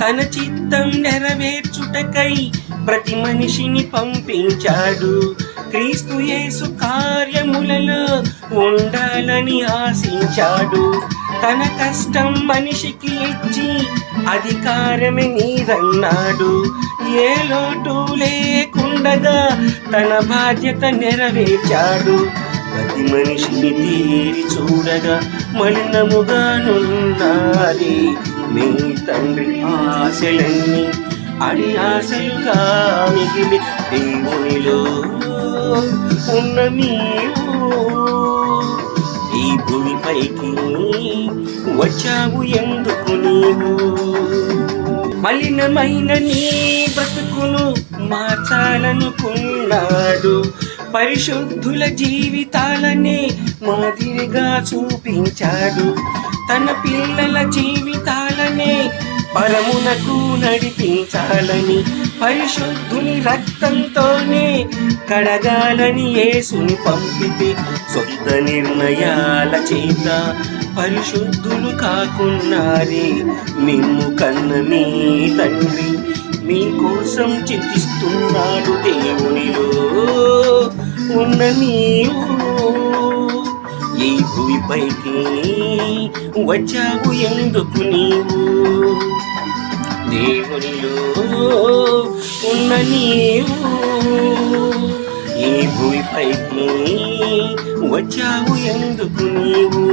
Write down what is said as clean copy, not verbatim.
తన చిత్తం నెరవేర్చుటకై ప్రతి మనిషిని పంపించాడు. క్రీస్తు యేసు కార్యములలో ఉండాలని ఆశించాడు. తన కష్టం మనిషికి ఇచ్చి అధికారమే నీదన్నాడు. ఏ లోటు లేకుండగా తన బాధ్యత నెరవేర్చాడు. ప్రతి మనిషిని తీరి చూడగా మలినముగానున్నారే నీ తండ్రి ఆశలన్నీ అడి ఆశలుగా మిగిలి దేవునిలో ఉన్న నీవు ఈ భూమిపైకి వచ్చావు ఎందుకు నీవు? మలినమైన నీ బ్రతుకును మార్చాలనుకున్నాడు. పరిశుద్ధుల జీవితాలనే మాదిరిగా చూపించాడు. తన పిల్లల జీవితాలనే పరమునకు నడిపించాలని పరిశుద్ధుని రక్తంతోనే కడగాలని యేసుని పంపితే సొంత నిర్ణయాల చేత పరిశుద్ధులు కాకున్నారే. నిన్ను కన్న నీ తండ్రి మీకోసం చింతిస్తున్నాడు. దేవునిలో ఉన్న నీవు ఈ భూమిపైకి వచ్చావు ఎందుకు నీవు? దేవునిలో ఉన్న నీవు ఈ భూమిపైకి వచ్చావు ఎందుకు నీవు?